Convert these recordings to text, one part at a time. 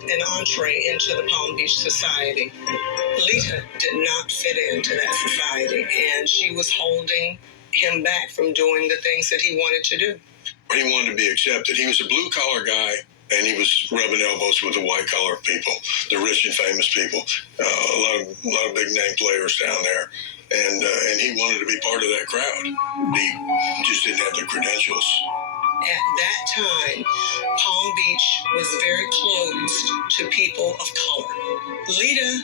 An entree into the Palm Beach society. Lita did not fit into that society, and she was holding him back from doing the things that he wanted to do. He wanted to be accepted. He was a blue-collar guy, and he was rubbing elbows with the white-collar people, the rich and famous people, a lot of big-name players down there, and he wanted to be part of that crowd. He just didn't have the credentials. At that time, Palm Beach was very closed to people of color. Lita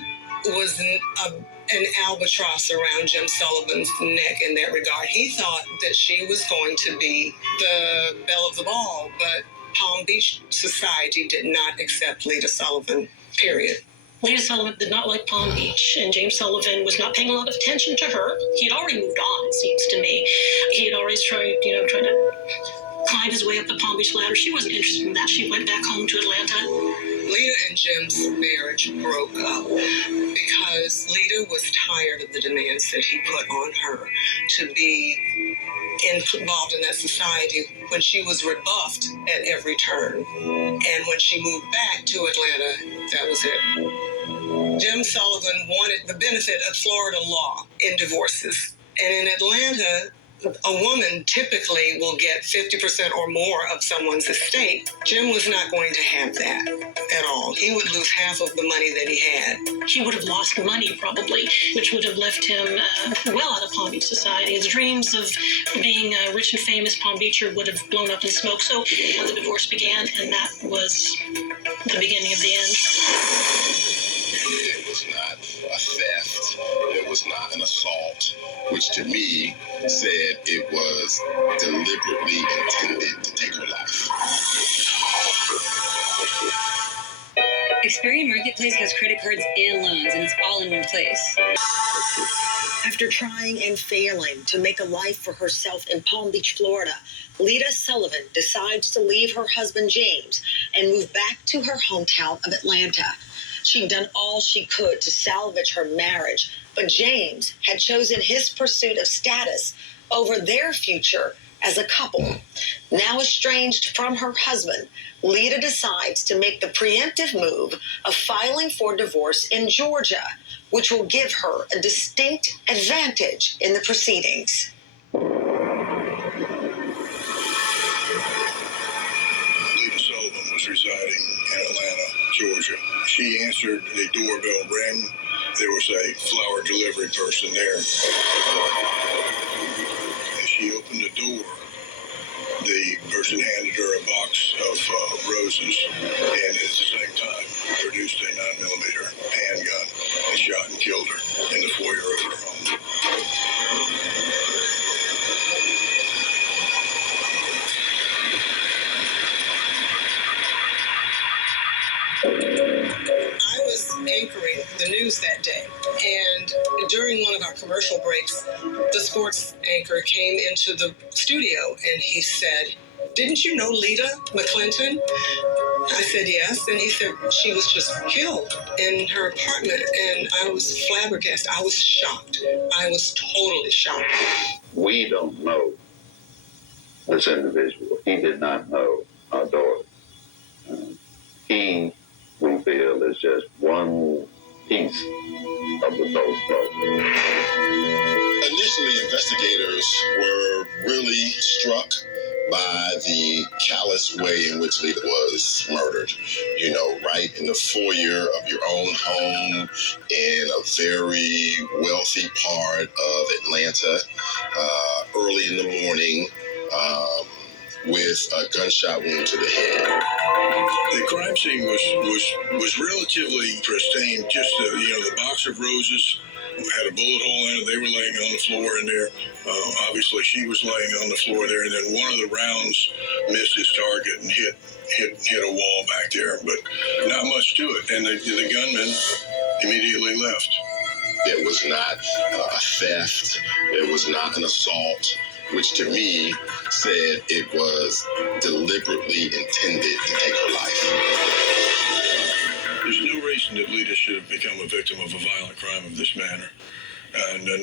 was an albatross around Jim Sullivan's neck in that regard. He thought that she was going to be the belle of the ball, but Palm Beach society did not accept Lita Sullivan, period. Lita Sullivan did not like Palm Beach, and James Sullivan was not paying a lot of attention to her. He had already moved on, it seems to me. He had always tried to climb his way up the Palm Beach ladder. She wasn't interested in that. She went back home to Atlanta. Lita and Jim's marriage broke up because Lita was tired of the demands that he put on her to be involved in that society when she was rebuffed at every turn. And when she moved back to Atlanta, that was it. Jim Sullivan wanted the benefit of Florida law in divorces. And in Atlanta, a woman typically will get 50% or more of someone's estate. Jim was not going to have that at all. He would lose half of the money that he had. He would have lost money, probably, which would have left him well out of Palm Beach society. His dreams of being a rich and famous Palm Beacher would have blown up in smoke. So the divorce began, and that was the beginning of the end. It was not a theft. It was not an assault, which to me said it was deliberately intended to take her life. Experian Marketplace has credit cards and loans, and it's all in one place. After trying and failing to make a life for herself in Palm Beach, Florida, Lita Sullivan decides to leave her husband, James, and move back to her hometown of Atlanta. She'd done all she could to salvage her marriage, but James had chosen his pursuit of status over their future as a couple. Now estranged from her husband, Lita decides to make the preemptive move of filing for divorce in Georgia, which will give her a distinct advantage in the proceedings. Lita Sullivan was residing in Atlanta, Georgia. She answered the doorbell ring. There was a flower delivery person there. As she opened the door, the person handed her a box of roses and at the same time produced a 9mm handgun and shot and killed her in the foyer of her home. I was anchoring the news that day, and during one of our commercial breaks, the sports anchor came into the studio and he said, "Didn't you know Lita McClinton?" I said, "Yes." And he said, "She was just killed in her apartment." And I was flabbergasted. I was shocked. I was totally shocked. We don't know this individual. He did not know our daughter. He, we feel, is just one piece of the whole puzzle. Initially, investigators were really struck by the callous way in which Lita was murdered. You know, right in the foyer of your own home in a very wealthy part of Atlanta, early in the morning, with a gunshot wound to the head. The crime scene was relatively pristine. Just the box of roses had a bullet hole in it. They were laying on the floor in there. Obviously, she was laying on the floor there, and then one of the rounds missed its target and hit a wall back there. But not much to it, and the gunman immediately left. It was not a theft. It was not an assault, which to me said it was deliberately intended to take her life. There's no reason that Lita should have become a victim of a violent crime of this manner. And